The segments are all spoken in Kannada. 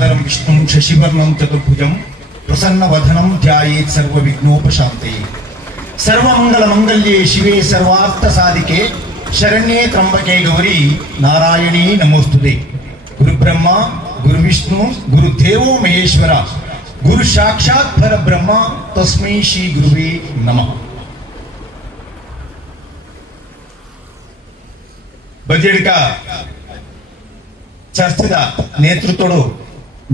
शुक्लांबरधरं विष्णुं शशिवर्णं चतुर्भुजं प्रसन्नवदनं ध्यायेत् सर्वविघ्नोपशान्तये। सर्वमंगलमंगल्ये शिवे सर्वार्थसाधिके शरण्ये त्र्यंबके गौरी नारायणी नमोस्तुते। गुरुब्रह्मा गुरुविष्णु गुरुदेवो महेश्वर गुरु साक्षात् परब्रह्म तस्मै श्री गुरुवे नमः। बजेट का ಚರ್ಚದ ನೇತೃತ್ವಗಳು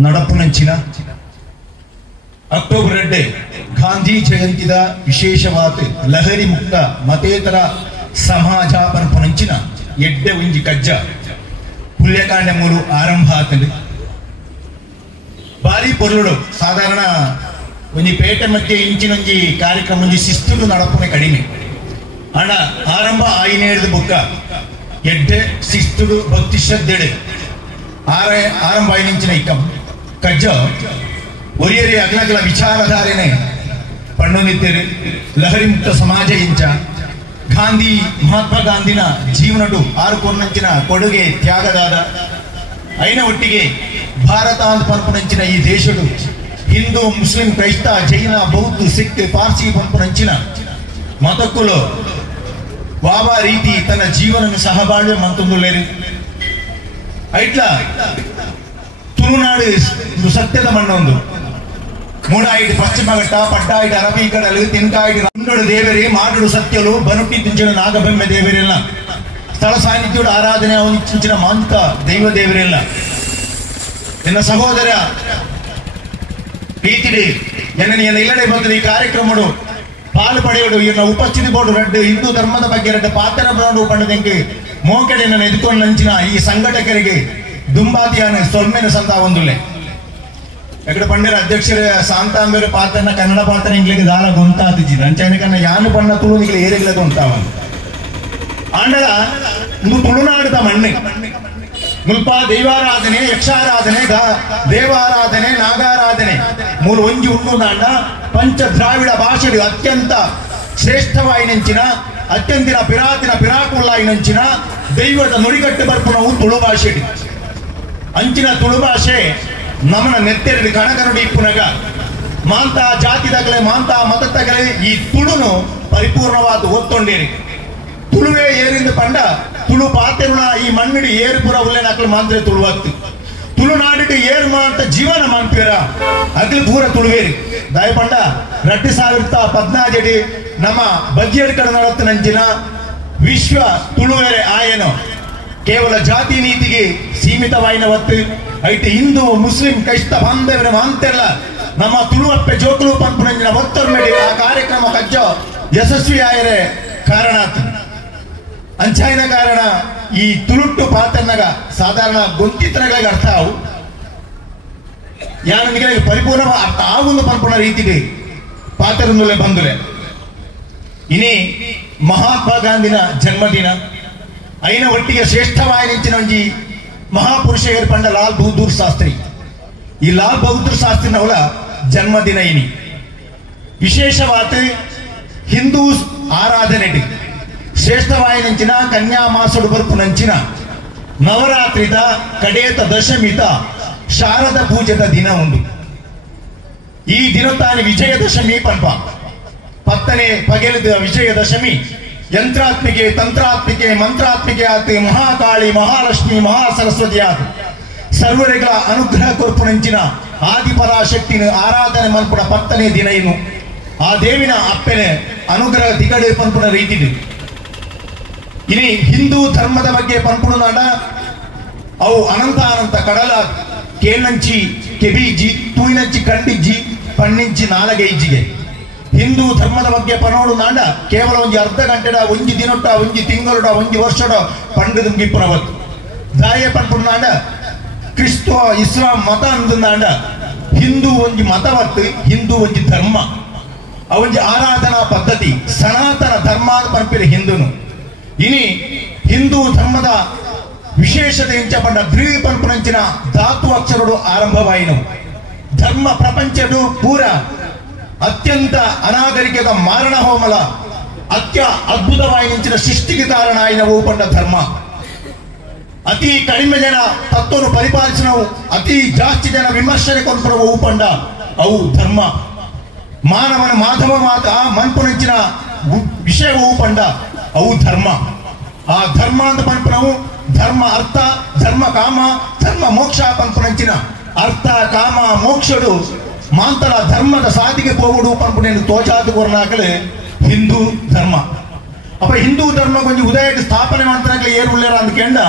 ನಡಪುನಂಚಿನ ಅಕ್ಟೋಬರ್ 2 ಗಾಂಧಿ ಜಯಂತಿದ ವಿಶೇಷವಾದ ಲಹರಿ ಮುಕ್ತ ಮತೇತರ ಸಮಾಜ ಪರಪುನಂಚಿನ ಎಡ್ಡೆ ಒಂಜಿ ಕಜ್ಜ ಪುಲ್ಯಕಾಂಡ ಮೂರು ಆರಂಭ ಆತಂದೆ ಬಾರಿ ಪೊರ್ಲುಡು ಸಾಧಾರಣ ಒಂಜಿ ಪೇಟೆ ಮಧ್ಯೆ ಇಂಚಿನೊಂಜಿ ಕಾರ್ಯಕ್ರಮ ಒಂಜಿ ಶಿಸ್ತುಡು ನಡಪುನೆ ಕಡಿಮೆ ಅಣ್ಣ ಆರಂಭ ಆಯಿನೇಳಿದ ಬುಕ್ಕ ಎಡ್ಡೆ ಶಿಸ್ತುಡು ಭಕ್ತಿ ಶ್ರದ್ಧೆಡೆ ಆರಂಭ ಆಯ್ನಿಂಚಿನ ಇಕ್ಕಂ ಕಜ್ಜ ಒರಿಯರಿ ಅಗ್ಲಗಲ ವಿಚಾರಧಾರೆನೆ ಪಣ್ಣೊಂದಿತ್ತೇರು ಲಹರಿ ಮುಕ್ತ ಸಮಾಜ ಇಂಚ ಗಾಂಧಿ ಮಹಾತ್ಮ ಗಾಂಧಿನ ಜೀವನಡು ಆರು ಕೊನ್ನಂಚಿನ ಕೊಡುಗೆ ತ್ಯಾಗದಾದ ಐನ ಒಟ್ಟಿಗೆ ಭಾರತ ಅಂತ ಪಂಪುನಂಚಿನ ಈ ದೇಶಡು ಹಿಂದೂ ಮುಸ್ಲಿಂ ಕ್ರೈಸ್ತ ಜೈನ ಬೌದ್ಧ ಸಿಖ್ ಪಾರ್ಸಿ ಪಂಪುನಂಚಿನ ಮತಕ್ಕುಲು ಬಾಬಾ ರೀತಿ ತನ್ನ ಜೀವನ ಸಹಬಾಳ್ವೆ ಮಂತೊಂದುಲ್ಲೇರು ಐಟ್ಲ ತುಳುನಾಡು ಸತ್ಯದ ಮಣ್ಣೊಂದು ಮೂಡಾಯಿಡು ಪಶ್ಚಿಮ ಘಟ್ಟ ಪಡ್ಡಾಯಿಡು ಅರಬಿ ಕಡಲು ತಿನ್ಕಾಯಿಡು ರಂಗಡು ದೇವರೇ ಮಾಡುಡು ಸತ್ಯಲು ಬನುಟ್ಟಿ ತಿಂಚಿನ ನಾಗಬೆಮ್ಮೆ ದೇವರೆಲ್ಲ ಸ್ಥಳ ಸಾನ್ನಿಧ್ಯುಡು ಆರಾಧನೆ ಅವನಿಂಚಿನ ಮಾಂತ ದೈವ ದೇವರೆಲ್ಲ ನಿನ್ನ ಸಹೋದರ ಪ್ರೀತಿಡಿ ಎನ್ನ ಇಲ್ಲಡೆ ಬಂದು ಈ ಕಾರ್ಯಕ್ರಮಡು ಪಾಲು ಪಡೆಯುಡು ಇನ್ನ ಉಪಸ್ಥಿತಿ ಬೋರ್ಡು ರಡ್ಡು ಹಿಂದೂ ಧರ್ಮದ ಬಗ್ಗೆ ರಡ್ಡು ಪಾತ್ರ ಪಂಡದಂಗೆ ಮೋಕೆಡೆ ನನ್ನ ಎದ್ಕೊಂಡು ನಂಚಿನ ಈ ಸಂಘಟಕರಿಗೆ ದುಂಬಾತಿಯಾನ ಸೊಲ್ಮೆನ ಸಂತ ಒಂದುಲ್ಲೆ ಎಕಡೆ ಪಂಡಿರ ಅಧ್ಯಕ್ಷರ ಶಾಂತಾಂಬೇರು ಪಾತ್ರನ ಕನ್ನಡ ಪಾತ್ರ ಇಂಗ್ಲಿಗೆ ದಾಲ ಗೊಂತಾದಿಜಿ ನಂಚೈನ ಕನ್ನ ಯಾನು ಪಣ್ಣ ತುಳು ನಿಗ್ಲೆ ಏರಿಗ್ಲ ಗೊಂತಾವ ಆಂಡಲ ತುಳುನಾಡದ ಮಣ್ಣೆ ಮುಲ್ಪ ದೈವಾರಾಧನೆ ಯಕ್ಷಾರಾಧನೆ ದೇವಾರಾಧನೆ ನಾಗಾರಾಧನೆ ಮೂರು ಒಂಜಿ ಉಣ್ಣುದಾಂಡ ಪಂಚ ದ್ರಾವಿಡ ಭಾಷೆಗಳು ಅತ್ಯಂತ ಶ್ರೇಷ್ಠವಾಯಿನಂಚಿನ ಅತ್ಯಂತಿನ ಪಿರಾತಿನ ಪಿರಾಕುಲ್ಲಾಯಿನಂಚಿನ ದೈವದ ನುಡಿಗಟ್ಟು ಬರ್ಪುಣವು ತುಳು ಭಾಷೆ ಅಂಚಿನ ತುಳು ಭಾಷೆ ನಮ್ಮನ ನೆತ್ತೆರಡು ಕಣಕನುಡಿ ಇಪ್ಪುನಗ ಮಾಂತ ಜಾತಿದಾಗಲೇ ಮಾಂತ ಮತದಾಗಲೇ ಈ ತುಳುನು ಪರಿಪೂರ್ಣವಾದ ಓದ್ಕೊಂಡೇರಿ ತುಳುವೇ ಏರಿಂದ ಪಂಡ ತುಳು ಪಾತೆರುಣ ಈ ಮಣ್ಣಿಡಿ ಏರು ಪುರ ಉಲ್ಲೆ ನಕಲು ಮಾಂದ್ರೆ ತುಳುವಾಗ್ತು ತುಳುನಾಡಿಗೆ ಏರು ಮಾಂತ ಜೀವನ ಮಾಂಪಿರ ಅಗ್ಲಿ ಪೂರ ತುಳುವೇರಿ ದಯಪಂಡ 2014 ನಮ್ಮ ಬಜ್ಜೇಡ್ ಕಡೆ ನಡತ್ತಿನಂಚಿನ ವಿಶ್ವ ತುಳುವೆರೆ ಆಯನು ಕೇವಲ ಜಾತಿ ನೀತಿಗೆ ಸೀಮಿತವಾಯಿನವತ್ತು ಐಟಿ ಹಿಂದೂ ಮುಸ್ಲಿಂ ಕ್ರೈಸ್ತ ಬಾಂಧವ್ಯ ಮಾಂತೆಲ್ಲ ನಮ್ಮ ತುಳುವಪ್ಪೆ ಜೋಕುಲು ಪಂಪುನಂಚಿನ ಒತ್ತರು ಮೇಲೆ ಆ ಕಾರ್ಯಕ್ರಮ ಕಜ್ಜ ಯಶಸ್ವಿ ಆಯರೆ ಕಾರಣ ಅಂಚಾಯಿನ ಕಾರಣ ಈ ತುಳುಟ್ಟು ಪಾತ್ರನಾಗ ಸಾಧಾರಣ ಗೊಂತಿತನಗಳಿಗೆ ಅರ್ಥ ಅವು ಯಾರು ನಿಮಗೆ ಪರಿಪೂರ್ಣ ಅರ್ಥ ಆಗುವುದು ಪಂಪುಣ ರೀತಿಗೆ ಪಾತ್ರದಲ್ಲೇ ಬಂದುಲೆ ಇನಿ ಮಹಾತ್ಮ ಗಾಂಧಿನ ಜನ್ಮದಿನ ಐನ ಒಟ್ಟಿಗೆ ಶ್ರೇಷ್ಠವಾಯಿನಿಂಚಿನ ಒಂಜಿ ಮಹಾಪುರುಷ ಏರ್ಪಂಡ ಲಾಲ್ ಬಹದ್ದೂರ್ ಶಾಸ್ತ್ರಿ ಈ ಲಾಲ್ ಬಹದ್ದೂರ್ ಶಾಸ್ತ್ರಿನವಳ ಜನ್ಮದಿನ ಇನಿ ವಿಶೇಷವಾದ ಹಿಂದೂ ಆರಾಧನೆ ಶ್ರೇಷ್ಠವಾಯಿನಿಂಚಿನ ಕನ್ಯಾ ಮಾಸಡು ಬರ್ಪುನಂಚಿನ ನವರಾತ್ರಿದ ಕಡೇತ ದಶಮಿತ ಶಾರದ ಪೂಜೆದ ದಿನ ಉಂಡು ಈ ದಿನ ತಾನು ವಿಜಯದಶಮಿ ಪಂಪ ಪತ್ತನೇ ಪಗೆಲಿದ ವಿಜಯದಶಮಿ ಯಂತ್ರಾತ್ಮಿಕೆ ತಂತ್ರಾತ್ಮಿಕೆ ಮಂತ್ರಾತ್ಮಿಕೆ ಆತ ಮಹಾಕಾಳಿ ಮಹಾಲಕ್ಷ್ಮಿ ಮಹಾಸರಸ್ವತಿ ಆತ ಸರ್ವರಿಗಳ ಅನುಗ್ರಹ ಕೊರ್ಪುನಂಚಿನ ಆದಿಪರಾಶಕ್ತಿನ ಆರಾಧನೆ ಮಲ್ಪುಣ ಪತ್ತನೇ ದಿನ ಇನ್ನು ಆ ದೇವಿನ ಅಪ್ಪನೆ ಅನುಗ್ರಹ ದಿಗಡೆ ಪಂಪುಣ ರೀತಿ ಇನಿ ಹಿಂದೂ ಧರ್ಮದ ಬಗ್ಗೆ ಪಂಪುಣನಾಡ ಅವು ಅನಂತ ಅನಂತ ಕಡಲ ಕೇಳಂಚಿ ಕೆಬಿಜಿ ತೂಯಿನಂಚಿ ಕಂಡಿಜ್ಜಿ ಪಣ್ಣಿಂಚಿ ನಾಲಗೈಜಿಗೆ ಹಿಂದೂ ಧರ್ಮದ ಬಗ್ಗೆ ಪನೋಡು ನಾಂಡ ಕೇವಲ ಒಂಜಿ ಅರ್ಧ ಗಂಟೆಡ ಒಂಜಿ ದಿನೊಟ್ಟ ಒಂಜಿ ತಿಂಗಳೊಡ ಒಂಜಿ ವರ್ಷಡ ಪಂಡದು ಮುಗಿಪ್ಪುನವತ್ತು ದಾಯ ಪಂಪುಣಾಂಡ ಕ್ರಿಸ್ತ ಇಸ್ಲಾಂ ಮತ ಅಂದಾಂಡ ಹಿಂದೂ ಒಂಜಿ ಮತವತ್ತು ಹಿಂದೂ ಒಂಜಿ ಧರ್ಮ ಅವೊಂಜಿ ಆರಾಧನಾ ಪದ್ಧತಿ ಸನಾತನ ಧರ್ಮ ಪಂಪಿರ ಹಿಂದೂನು ಇನಿ ಹಿಂದೂ ಧರ್ಮದ ವಿಶೇಷತೆ ಇಂಚಪಂಡ ದ್ರೀ ಪಂಪುನಂಚಿನ ಧಾತು ಅಕ್ಷರಗಳು ಆರಂಭವಾಯಿನವು ಧರ್ಮ ಪ್ರಪಂಚದು ಪೂರ ಅತ್ಯಂತ ಅನಾಗರಿಕದ ಮಾರಣ ಹೋಮಲ ಅತ್ಯ ಅದ್ಭುತವಾಯಿನಿಂಚಿನ ಸೃಷ್ಟಿಗೆ ಕಾರಣ ಆಯಿನವು ಪಂಡ ಧರ್ಮ ಅತಿ ಕಡಿಮೆ ಜನ ತತ್ವನು ಪರಿಪಾಲಿಸಿನವು, ಅತಿ ಜಾಸ್ತಿ ಜನ ವಿಮರ್ಶನೆ ಕೊಂಡ್ಕೊಡುವ ಉಪಂಡ ಅವು ಧರ್ಮ. ಮಾನವನ ಮಾಧವ ಮಾತ ಮನ್ಪುನಂಚಿನ ವಿಷಯ ಉಪಂಡ ಅವು ಧರ್ಮ. ಆ ಧರ್ಮ ಅಂತ ಪಂಪನವು ಧರ್ಮ ಅರ್ಥ, ಧರ್ಮ ಕಾಮ, ಧರ್ಮ ಮೋಕ್ಷ ಪಂಪನಂಚಿನ ಅರ್ಥ ಕಾಮ ಮೋಕ್ಷಡು ಮಾಂತಲ ಧರ್ಮದ ಸಾಧಿಗೆ ಹೋಗುಡು ಪಂಪನೇನು ತೋಚಾದು ಕೊರನಾಗಲೇ ಹಿಂದೂ ಧರ್ಮ. ಅಪ್ಪ ಹಿಂದೂ ಧರ್ಮ ಕೊಂಚ ಉದಯಕ್ಕೆ ಸ್ಥಾಪನೆ ಮಾಡ್ತಾಗಲೇ ಏರು ಉಳ್ಳೇರ ಅಂದ್ಕೊಂಡ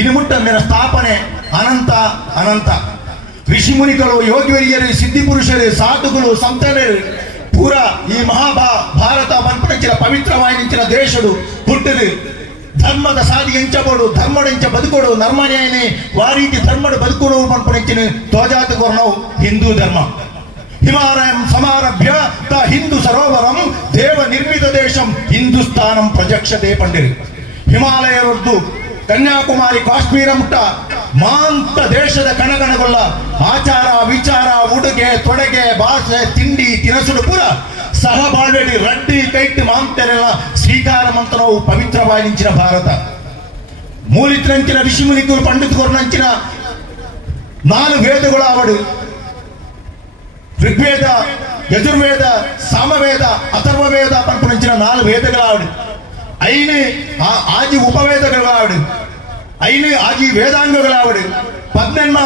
ಇನ್ನು ಮುಟ್ಟ ಮೇರ ಸ್ಥಾಪನೆ ಅನಂತ ಅನಂತ. ಋಷಿ ಮುನಿಗಳು, ಯೋಗಿವರಿಯರು, ಸಿದ್ಧಿ ಪುರುಷರು, ಸಾಧುಗಳು, ಸಂತರು ಪೂರ ಈ ಭಾರತ ಪಂಪನಂಚಿನ ಪವಿತ್ರವಾಯಿನಿಂಚಿನ ದೇಶಡು ಹುಟ್ಟದು ಧರ್ಮದ ಸಾದಿ ಎಂಚಬೋಡು, ಧರ್ಮಡ ಎಂಚ ಬದುಕೋಡು, ನರ್ಮನ್ಯಾಯನೆ ವಾರೀತಿ ಧರ್ಮಡ ಬದುಕೋಡು ಪಂಪನಂಚಿನ ತೋಜಾತು ಕೊರನವು ಹಿಂದೂ ಧರ್ಮ. ಹಿಮಾಲಯಂ ಸಮಾರಭ್ಯ ತ ಹಿಂದೂ ಸರೋವರಂ ದೇವ ನಿರ್ಮಿತ ದೇಶಂ ಹಿಂದೂಸ್ಥಾನಂ ಪ್ರಜಕ್ಷತೆ ಪಂಡಿರು. ಹಿಮಾಲಯವರದ್ದು ಕನ್ಯಾಕುಮಾರಿ ಕಾಶ್ಮೀರ ಮುಟ್ಟ ಮಾಂತ ದೇಶದ ಕಣಗಣಗೊಳ್ಳ ಆಚಾರ ವಿಚಾರ ಉಡುಗೆ ತೊಡೆಗೆ ಭಾಷೆ ತಿಂಡಿ ತಿನಸುಡು ಪೂರ ಸಹಬಾಳ್ವೆಡಿ ರಡ್ಡಿ ಕೈಟ್ ಮಾಂತೆರೆಲ್ಲ ಶ್ರೀಕಾರ ಮಂತ್ರವು ಪವಿತ್ರವಾಯಿನಿಂಚಿನ ಭಾರತ. ಮೂಲಿತ್ರಂಚಿನ ಋಷಿ ಮುನಿಗಳು ಪಂಡಿತಗೊರ್ನಂಚಿನ 4 ವೇದಗಳು ಆವಡು. ಋಗ್ವೇದ, ಯಜುರ್ವೇದ, ಸಾಮವೇದ, ಅಥರ್ವವೇದ ಪಂಪನಂಚಿನ 4 ವೇದಗಳಾವಡು. ಐನು ಆಜಿ ಉಪವೇದಗಳಾವಡು, ಐನು ಆಜಿ ವೇದಾಂಗಗಳಾವಡು, 14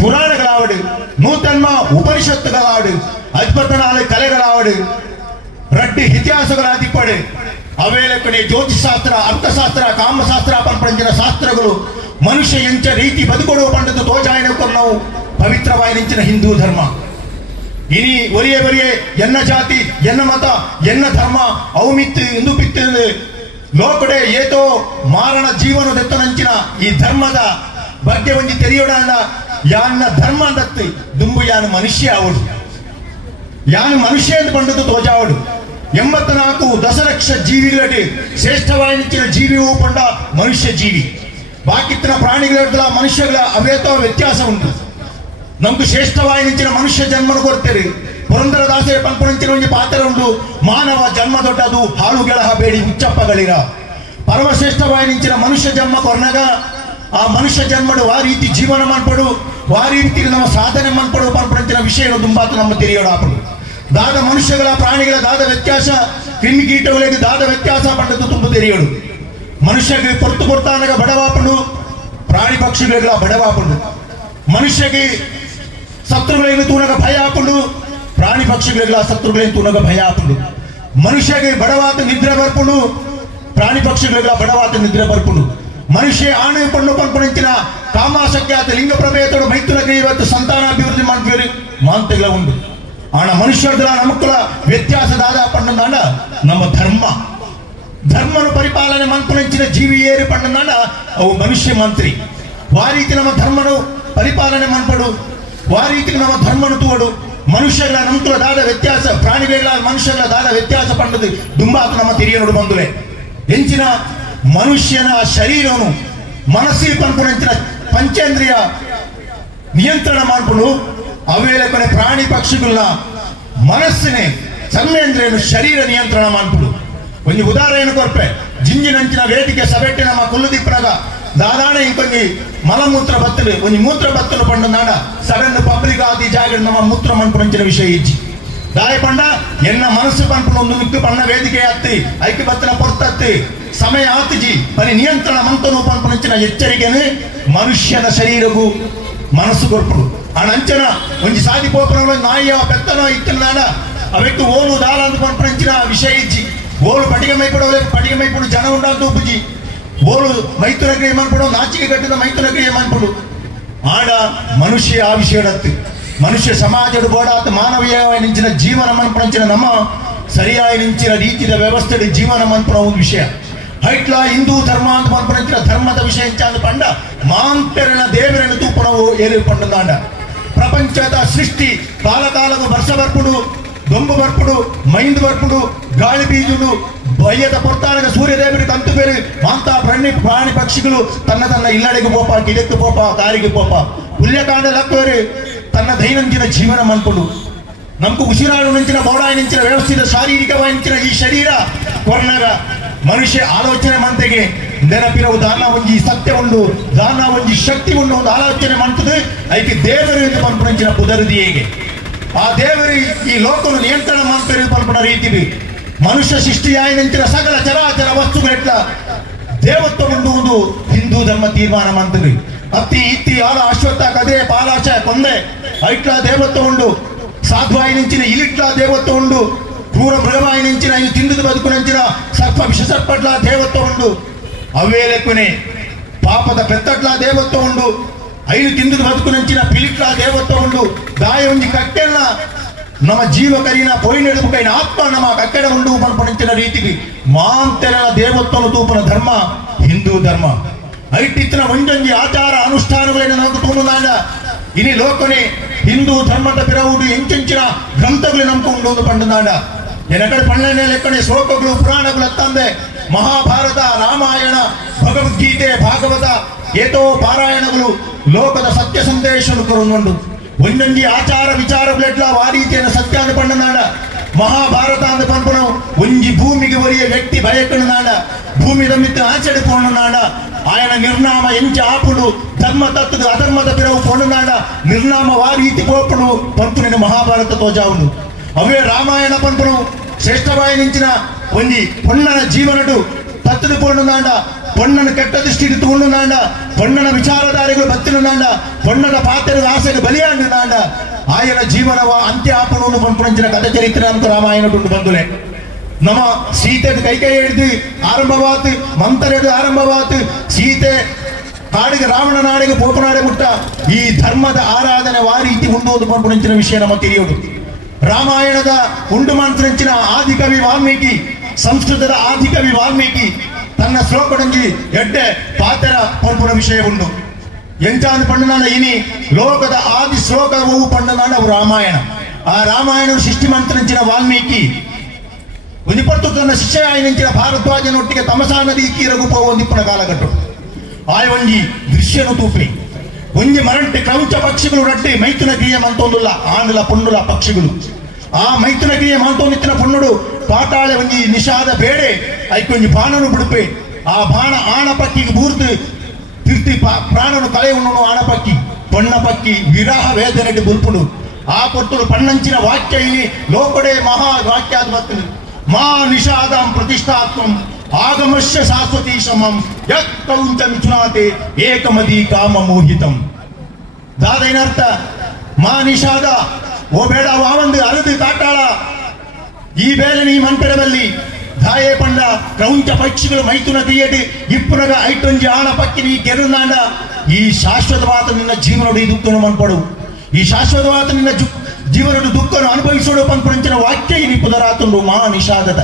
ಪುರಾಣಗಳಾವಡು, 100 ಉಪನಿಷತ್ತುಗಳಾವಡು, 54 ಕಲೆಗಳಾವಡು, ರಡ್ಡಿ ಇತಿಹಾಸಗಳಾದಿಪ್ಪಡು. ಅವೇಲೆ ಕಡೆ ಜ್ಯೋತಿಷಾಸ್ತ್ರ, ಅರ್ಥಶಾಸ್ತ್ರ, ಕಾಮಶಾಸ್ತ್ರ ಪಂಪನಂಚಿನ ಶಾಸ್ತ್ರಗಳು ಮನುಷ್ಯ ಎಂಚ ರೀತಿ ಬದುಕೊಡುವ ಪಂಡದ ತೋಜಾಯನಕ್ಕೂ ನಾವು ಪವಿತ್ರವಾಯಿನಿಂಚಿನ ಹಿಂದೂ ಧರ್ಮ. ಇನಿ ಒರಿಯೆ ಎನ್ನ ಜಾತಿ, ಎನ್ನ ಮತ, ಎನ್ನ ಧರ್ಮ ಅವು ಮಿತ್ತು ಇಂದು ಪಿತ್ತು ಲೋಕಡೆ ಏತೋ ಮಾರಣ ಜೀವನದೆತ್ತನಂಚಿನ ಈ ಧರ್ಮದ ಬಗ್ಗೆ ಒಂಜಿ ತೆರೆಯೋಣ. ಯಾನ್ನ ಧರ್ಮ ದತ್ತು ದುಂಬು ಯಾನು ಮನುಷ್ಯ ಅವಡು, ಯಾನು ಮನುಷ್ಯ ಎಂದು ಪಂಡದು ತೋಜಾವಡು. 84 ದಶಲಕ್ಷ ಜೀವಿಗಳಲ್ಲಿ ಶ್ರೇಷ್ಠವಾಯಿನಿಂಚಿನ ಜೀವಿಯೂ ಪಂಡ ಮನುಷ್ಯ ಜೀವಿ. ಬಾಕಿತ್ತಿನ ಪ್ರಾಣಿಗಳ ಮನುಷ್ಯಗಳ ಅವೇತೋ ವ್ಯತ್ಯಾಸ ಉಂಟು. ನಮ್ಗೆ ಶ್ರೇಷ್ಠವಾಯಿನಿಂಚಿನ ಮನುಷ್ಯ ಜನ್ಮನ ಕೊಡ್ತೇವೆ. ಪುರಂದರದಾಸರ ಪಂಪನಂಚಿನ ಒಂದು ಪಾತ್ರ ಉಂಟು. ಮಾನವ ಜನ್ಮ ದೊಡ್ಡದು, ಹಾಳು ಗೆಳಹ ಬೇಡಿ ಹುಚ್ಚಪ್ಪಗಳಿರ. ಪರಮಶ್ರೇಷ್ಠವಾಯಿನಿಂಚಿನ ಮನುಷ್ಯ ಜನ್ಮ ಕೊರ್ನಾಗ ಆ ಮನುಷ್ಯ ಜನ್ಮಡು ಆ ರೀತಿ ಜೀವನ ಮಾಡ್ಪಡು, ಆ ರೀತಿ ನಮ್ಮ ಸಾಧನೆ ಮಾಡ್ಪಡು ಪಂಪನಂಚಿನ ವಿಷಯ ತುಂಬಾತು ನಮ್ಮ ತಿಳಿಯೋಣ. ದಾದ ಮನುಷ್ಯಗಳ ಪ್ರಾಣಿಗಳ ದಾದ ವ್ಯತ್ಯಾಸ, ಕ್ರಿಮಿಕೀಟಗಳಿಗೆ ದಾದ ವ್ಯತ್ಯಾಸ ಪಂಡದ್ದು ತುಂಬ ತೆರೆಯೋಡು. ಮನುಷ್ಯಗೆ ಪೊರ್ತು ಕೊಡ್ತಾನಾಗ ಬಡವಾಪಡು, ಪ್ರಾಣಿ ಪಕ್ಷಿಗಳ ಬಡವಾಪಡು. ಮನುಷ್ಯಗೆ ಶತ್ರುಗಳೇನು ತೂನಗ ಭಯ ಹಾಕೊಂಡು, ಪ್ರಾಣಿ ಪಕ್ಷಿಗಳ ಶತ್ರುಗಳೇನು ತೂನಗ ಭಯ ಹಾಕೊಂಡು. ಮನುಷ್ಯಗೆ ಬಡವಾದ ನಿದ್ರೆ ಬರ್ಪುಡು, ಪ್ರಾಣಿ ಪಕ್ಷಿಗಳ ಬಡವಾದ ನಿದ್ರೆ ಬರ್ಪುಡು. ಮನುಷ್ಯ ಆಣೆ ಪಣ್ಣು ಪಂಪನಂಚಿನ ಕಾಮಾಸಕ್ಯಾತ ಲಿಂಗ ಪ್ರಭೇದಗಳು ಮೈಥುನಕ್ಕೆ ಇವತ್ತು ಸಂತಾನಾಭಿವೃದ್ಧಿ ಮಾಡ್ತೀವಿ ಮಾಂತೆಗಳ ಉಂಟು. ಆಣ ಮನುಷ್ಯರ ನಮಕ್ಕಳ ವ್ಯತ್ಯಾಸದಾದ ಪಣ್ಣಂದಾಂಡ ನಮ್ಮ ಧರ್ಮ. ಧರ್ಮನು ಪರಿಪಾಲನೆ ಮನ್ಪನಂಚಿನ ಜೀವಿ ಏರಿ ಪಣ್ಣಂದಾಂಡ ಅವು ಮನುಷ್ಯ ಮಂತ್ರಿ. ಆ ರೀತಿ ನಮ್ಮ ಧರ್ಮನು ಪರಿಪಾಲನೆ ಮಾಡ್ಪಡು, ಆ ರೀತಿ ನಮ್ಮ ಧರ್ಮನು ತೂಡು. ಮನುಷ್ಯಗಳ ನಮಕ್ಕಳ ದಾದ ವ್ಯತ್ಯಾಸ, ಪ್ರಾಣಿಗಳ ಮನುಷ್ಯಗಳ ದಾದ ವ್ಯತ್ಯಾಸ ಪಂಡದು ದುಂಬಾತು ನಮ್ಮ ತಿರಿಯನೋಡು ಬಂದುವೆ. ಎಂಚಿನ ಮನುಷ್ಯನ ಶರೀರನು ಮನಸ್ಸಿ ಪಂಪನಂಚಿನ ಪಂಚೇಂದ್ರಿಯ ನಿಯಂತ್ರಣ ಮಾಡ್ಕೊಂಡು ಅವೇಲೆ ಕೊನೆ ಪ್ರಾಣಿ ಪಕ್ಷಿಗಳ ಮನಸ್ಸಿನೇ ಕರ್ಮೇಂದ್ರಿಯನು ಶರೀರ ನಿಯಂತ್ರಣ ಮಾಡ್ಬಿಡು. ಒಂದು ಉದಾಹರಣೆ ಕೊರ್ಪೆ. ಜಿಂಜಿನಂಚಿನ ವೇದಿಕೆ ಸಭೆಟ್ಟೆ ನಮ್ಮ ಕುಲ್ಲುದಿಪ್ಪರಾಗ ದಾದಾಣ ಇಂಕೊಂದು ಮಲಮೂತ್ರ ಬತ್ತಲು ಒಂದು ಮೂತ್ರ ಬತ್ತಲು ಪಂಡ ನಾಡ ಸಡನ್ ಪಬ್ಲಿಕ್ ಆದಿ ಜಾಗ ನಮ್ಮ ಮೂತ್ರ ಮನ್ಪುರಂಚಿನ ವಿಷಯ ಇಜ್ಜಿ ದಾಯ ಪಂಡ ಎನ್ನ ಮನಸ್ಸು ಪಂಪನ ಒಂದು ಮಿಕ್ಕು ಪಣ್ಣ ವೇದಿಕೆ ಹತ್ತಿ ಐಕ್ಯ ಬತ್ತನ ಪೊರ್ತತ್ತಿ ಸಮಯ ಆತಿಜಿ ಪನಿ ನಿಯಂತ್ರಣ ಮಂತನು ಪಂಪನಂಚಿನ ಎಚ್ಚರಿಕೆನೆ ಮನುಷ್ಯನ ಶರೀರಗೂ ಮನಸ್ಸು ಕೊರ್ಪಡು. ಆ ನಂಚನ ಒಂದು ಸಾದಿ ಪೋಪನ ನಾಯಿಯ ಬೆತ್ತನ ಇತ್ತಿನ ನಾಡ ಅವಕ್ಕೆ ಓಲು ದಾರ ಅಂತ ಪಂಪನಂಚಿನ ವಿಷಯ ಇಜ್ಜಿ ಓಲು ಪಟಿಗೆ ಮೈಪಡೋಲೆ ಪಟಿಗೆ ಮೈಪಡು ಜನ ಉಂಡಂತ ಉಪ್ಪುಜಿ ಓಲು ಮೈಥುನ ಕ್ರಿಯೆ ಮಾಡ್ಬಿಡು, ನಾಚಿಕೆ ಕಟ್ಟಿದ ಮೈಥುನ ಕ್ರಿಯೆ ಮಾಡ್ಬಿಡು. ಆಡ ಮನುಷ್ಯ ಆ ವಿಷಯಡತ್ತು ಮನುಷ್ಯ ಸಮಾಜದ ಬೋಡಾತ ಮಾನವೀಯವಾಗಿ ನಿಂಚಿನ ಜೀವನ ಮನ್ಪಂಚಿನ ನಮ್ಮ ಸರಿಯಾಗಿ ನಿಂಚಿನ ರೀತಿಯ ವ್ಯವಸ್ಥೆ ಜೀವನ ಮನ್ಪನ ಒಂದು ವಿಷಯ ಹೈಟ್ಲ ಹಿಂದೂ ಧರ್ಮ ಅಂತ ಮನ್ಪಂಚಿನ ಧರ್ಮದ ವಿಷಯ ಅಂತ ಪಂಡ ಮಾಂತೆರನ ದೇವರನ್ನು ತೂಪಣವು ಏರಿ ಪಂಡ ಪ್ರಪಂಚದ ಸೃಷ್ಟಿ ಕಾಲಕಾಲದ ವರ್ಷ ಬರ್ಪುಡು, ದೊಂಬು ಬರ್ಪುಡು, ಮೈಂದು ಬರ್ಪುಡು, ಗಾಳಿ ಬೀಜುಡು ಬಯ್ಯದ ಪೊರ್ತಾನಗ ಸೂರ್ಯದೇವರಿಗೆ ಕಂತು ಬೇರೆ ಮಾಂತ ಪ್ರಾಣಿ ಪಕ್ಷಿಗಳು ತನ್ನ ಇಲ್ಲಡೆಗೆ ಪೋಪ, ಗಿಡಕ್ಕೆ ಪೋಪ, ಕಾರಿಗೆ ಪೋಪ, ಹುಲ್ಯಕಾಂಡ ಲಕ್ಕವರೆ ತನ್ನ ದೈನಂದಿನ ಜೀವನ ಮನ್ಕೊಂಡು ನಮ್ಗೆ ಉಸಿರಾಡು ನಿಂಚಿನ ಬೋಡಾಯಿ ನಿಂಚಿನ ವ್ಯವಸ್ಥಿತ ಶಾರೀರಿಕವಾಗಿ ನಿಂಚಿನ ಈ ಶರೀರ ಕೊರ್ನಾಗ ಮನುಷ್ಯ ಆಲೋಚನೆ ಮಂತೆಗೆ ನೆನಪಿರವು ದಾನ ಒಂಜಿ ಸತ್ಯ ಉಂಡು ದಾನ ಒಂಜಿ ಶಕ್ತಿ ಉಂಡು ಒಂದು ಆಲೋಚನೆ ಮಾಡ್ತದೆ ಐಕೆ ದೇವರು ಪಂಪಣಂಚಿನ ಪುದರದಿಯೇಗೆ ಆ ದೇವರು ಈ ಲೋಕನು ನಿಯಂತ್ರಣ ಮಾಡ್ತಾರೆ ಪಂಪಣ ರೀತಿ ಮನುಷ್ಯ ಸೃಷ್ಟಿಯಾಯಿನಂಚಿನ ಸಕಲ ಚರಾಚರ ವಸ್ತುಗಳೆಟ್ಲ ದೇವತ್ವ ಉಂಡು ಹಿಂದೂ ಧರ್ಮ ತೀರ್ಮಾನ ಮಾಡ್ತದೆ ಅತ್ತಿ ಇತ್ತಿ ಆಲ ಅಶ್ವತ್ಥ ಕದೆ ಪಾಲಾಶ ಕೊಂದೆ ಐಟ್ಲ ದೇವತ್ವ ಉಂಡು ಸಾಧುವಾಯಿನಿಂಚಿನ ಇಲಿಟ್ಲ ದೇವತ್ವ ಉಂಡು ಕ್ರೂರ ಮೃಗವಾಯಿನಿಂಚಿನ ಇವು ತಿಂದು ಬದುಕುನಂಚಿನ ಸರ್ಪ ವಿಷಸರ್ಪಟ್ಲ ದೇವತ್ವ ಉಂಡು ಅವೇ ಲೆಕ್ಕನೆ ಪಾಪದ ಪೆತ್ತಟ್ಲ ದೇವತ್ವ ಉಂಡು ಐದು ತಿಂದು ಬದುಕುನಂಚಿನ ಪಿಲಿಟ್ಲ ದೇವತ್ವ ಉಂಡು ದಾಯ ಒಂಜಿ ಕಟ್ಟೆಲ್ಲ ನಮ್ಮ ಜೀವ ಕರಿನ ಪೊಯ್ನೆಡುಕೈನ ಆತ್ಮ ನಮ್ಮ ಕಟ್ಟಡ ಉಂಡು ಪಂಪಣಂಚಿನ ರೀತಿಗೆ ಮಾಂತೆನ ದೇವತ್ವನು ತೂಪನ ಧರ್ಮ ಹಿಂದೂ ಧರ್ಮ ಐಟಿತ್ತಿನ ಒಂಜೊಂಜಿ ಆಚಾರ ಅನುಷ್ಠಾನಗಳನ್ನ ನಮಗೆ ತೋನುನಾಂಡ ಇನಿ ಲೋಕನೆ ಹಿಂದೂ ಧರ್ಮದ ಪಿರವುಡು ಎಂಚೆಂಚಿನ ಗ್ರಂಥಗಳು ನಮ್ಕೊಂಡು ಪಂಡುನಾಂಡ ಎನಕಡೆ ಪಣ್ಣನೆ ಲೆಕ್ಕನೆ ಶ್ಲೋಕಗಳು ಪುರಾಣಗಳು ತಂದೆ ಮಹಾಭಾರತ ರಾಮಾಯಣ ಭಗವದ್ಗೀತೆ ಭಾಗವತ ಏತೋ ಪಾರಾಯಣಗಳು ಲೋಕದ ಸತ್ಯ ಸಂದೇಶನು ಕೊರೊಂದು ಒಂದೊಂಜಿ ಆಚಾರ ವಿಚಾರಗಳೆಟ್ಲ ಆ ರೀತಿಯ ಸತ್ಯ ಪಂಡನಾಡ ಮಹಾಭಾರತ ಅಂದ ಪಂಪನ ಒಂಜಿ ಭೂಮಿಗೆ ಒರಿಯ ವ್ಯಕ್ತಿ ಭಯಕಣ ನಾಡ ಭೂಮಿ ದಮ್ಮಿತ್ತ ಆಚಡೆ ಪೋಣ ನಾಡ ఆయన నిర్నామ ఎంచ ఆపుడు ధర్మ తత్తుడు అధర్మద పిరవు పొండునాడ నిర్నామ వారీతి పోపుడు పంపుని మహాభారత తోజావుడు అవే రామాయణ పంపును శ్రేష్టవాయినించిన ಒಂಜಿ ಪೊಣ್ಣನ ಜೀವನಡು ತತ್ತದು ಪೊಣ್ಣನಾಂಡ ಪೊಣ್ಣನ ಕೆಟ್ಟ ದೃಷ್ಟಿಗೆ ತಗೊಂಡುನಾಂಡ ಪೊಣ್ಣನ ವಿಚಾರಧಾರೆಗಳು ಬತ್ತಿನುನಾಂಡ ಪೊಣ್ಣನ ಪಾತ್ರದ ಆಸೆಗೆ ಬಲಿಯಾಂಡುನಾಂಡ ಆಯನ ಜೀವನವ ಅಂತ್ಯ ಆಪಣವನ್ನು ಪಂಪುನಂಚಿನ ಕಥೆ ಚರಿತ್ರೆ ಅಂತ ರಾಮಾಯಣದುಂಡು ಬಂದುಲೆ ನಮ್ಮ ಸೀತೆ ಕೈ ಹಿಡಿದು ಆರಂಭವಾತು ಮಂತರೆದು ಆರಂಭವಾತು ಸೀತೆ ಕಾಡಿಗೆ ರಾವಣ ನಾಡಿಗೆ ಪೋಪನಾಡೆ ಮುಟ್ಟ ಈ ಧರ್ಮದ ಆರಾಧನೆ ವಾರೀತಿ ಉಂಡುವುದು ಪಂಪುನಂಚಿನ ವಿಷಯ ನಮ್ಮ ತಿಳಿಯೋದು ರಾಮಾಯಣದ ಉಂಡು ಮಂತ್ರಂಚಿನ ಆದಿಕವಿ ವಾಲ್ಮೀಕಿ ಸಂಸ್ಕೃತದ ಆದಿಕವಿ ವಾಲ್ಮೀಕಿ ತನ್ನ ಶ್ಲೋಕಡಂಗಿ ಎಡ್ಡೆ ಪಾತ್ರ ಪಂಪುನ ವಿಷಯ ಉಂಡು ಎಂಚಾಂದು ಪಂಡನಾಡ ಇನಿ ಲೋಕದ ಆದಿ ಶ್ಲೋಕವು ಪಂಡನಾಡ ರಾಮಾಯಣ ಆ ರಾಮಾಯಣ ಸೃಷ್ಟಿ ಮಂತ್ರಂಚಿನ ವಾಲ್ಮೀಕಿ ಒಂದಿಪ್ಪತ್ತು ತನ್ನ ಶಿಷ್ಯ ಆಯ್ನಿಂಚಿನ ಭಾರದ್ವಾಜನೊಟ್ಟಿಗೆ ತಮಸಾ ನದಿ ಕೀರಗುಪ ಒಂದಿಪ್ಪನ ಕಾಲಘಟ್ಟ ಆಯ ಒಂಜಿ ದೃಶ್ಯನು ತೂಪಿ ಒಂಜಿ ಮರಂಟೆ ಕ್ರೌಂಚ ಪಕ್ಷಿಗಳು ರಟ್ಟಿ ಮೈಥುನ ಕ್ರಿಯೆ ಮಂತೊಂದುಲ್ಲ ಆಂಡ್ಲ ಪೊಣ್ಣುಲ ಪಕ್ಷಿಗಳು ಆ ಮೈಥುನ ಕ್ರಿಯೆ ಮಂತೊಂದಿತ್ತಿನ ಪೊಣ್ಣುಡು ಪಾತಾಳೆ ಒಂಜಿ ನಿಷಾದ ಬೇಡೆ ಐಕೊಂಜಿ ಬಾಣನು ಬಿಡುಪೆ ಆ ಬಾಣ ಆಣ ಪಕ್ಕಿಗೆ ಬೂರ್ದು ತಿರ್ತಿ ಪ್ರಾಣನು ಕಳೆ ಉಣ್ಣು ಆಣ ಪಕ್ಕಿ ಪೊಣ್ಣ ಪಕ್ಕಿ ವಿರಹ ವೇದನೆಗೆ ಬುಲ್ಪುಡು ಆ ಕೊಟ್ಟರು ಪಣ್ಣಂಚಿನ ವಾಕ್ಯ ಇಲ್ಲಿ ಲೋಕಡೆ ಮಹಾ ವಾಕ್ಯಾದ ಬರ್ತದೆ ಮಾ ನಿಷಾದಂ ಪ್ರತಿಷ್ಠಾತ್ಮಂ ಆಗಮಶ್ಯ ಶಾಶ್ವತಿ ಸಮಂ ಯಕ್ಕೌಂಚ ಮಿಥುನಾತೆ ಏಕಮದಿ ಕಾಮ ಮೋಹಿತಂ ದಾದೈನರ್ಥ ಮಾ ನಿಷಾದ ಓ ಬೇಡ ವಾವಂದು ಅಲದು ಕಾಟಾಳ ಈ ಬೇಲೆ ನೀ ಮಂಪೆರದಲ್ಲಿ ದಾಯೇ ಪಂಡ ಕ್ರೌಂಚ ಪಕ್ಷಿಗಳು ಮೈಥುನ ಕ್ರಿಯೆಟ್ ಇಪ್ಪುನಗ ಐಟೊಂಜಿ ಆಣ ಪಕ್ಕಿ ನೀ ಕೆರುನಾಂಡ ಈ ಶಾಶ್ವತವಾದ ನಿನ್ನ ಜೀವನಡು ಈ ದುಃಖನು ಮನ್ಪಡು ಈ ಶಾಶ್ವತವಾದ ನಿನ್ನ ಜೀವನದ ದುಃಖನು ಅನುಭವಿಸೋಡು ಪಂಪಂಚಿನ ವಾಕ್ಯ ಇನಿ ಪುದರಾತುಂಡು ಮಾ ನಿಷಾದದ